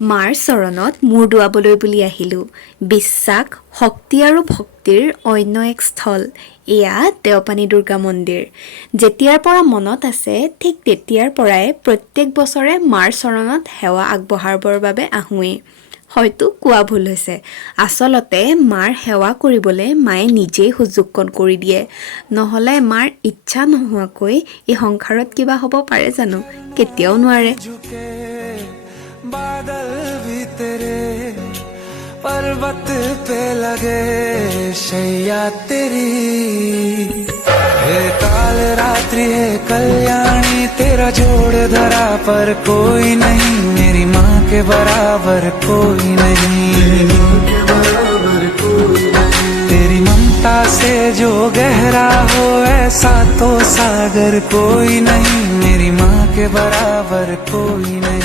মাৰ চৰণত মূৰ দোৱাবলৈ বুলি আহিলোঁ। বিশ্বাস, শক্তি আৰু ভক্তিৰ অন্য এক স্থল। এয়া দেওপানী দুৰ্গা মন্দিৰ। যেতিয়াৰ পৰা মনত আছে ঠিক তেতিয়াৰ পৰাই প্ৰত্যেক বছৰে মাৰ চৰণত সেৱা আগবঢ়াবৰ বাবে আহোঁৱেই। হয়তো কোৱা ভুল হৈছে। আচলতে মাৰ সেৱা কৰিবলৈ মায়ে নিজেই সুযোগকণ কৰি দিয়ে। নহ'লে মাৰ ইচ্ছা নোহোৱাকৈ এই সংসাৰত কিবা হ'ব পাৰে জানো? কেতিয়াও নোৱাৰে। बादल भी तेरे पर्वत पे लगे शैया तेरी हे काल रात्रि है कल्याणी तेरा जोड़ धरा पर कोई नहीं मेरी माँ के बराबर कोई नहीं तेरी ममता से जो गहरा हो ऐसा तो सागर कोई नहीं मेरी माँ के बराबर कोई नहीं।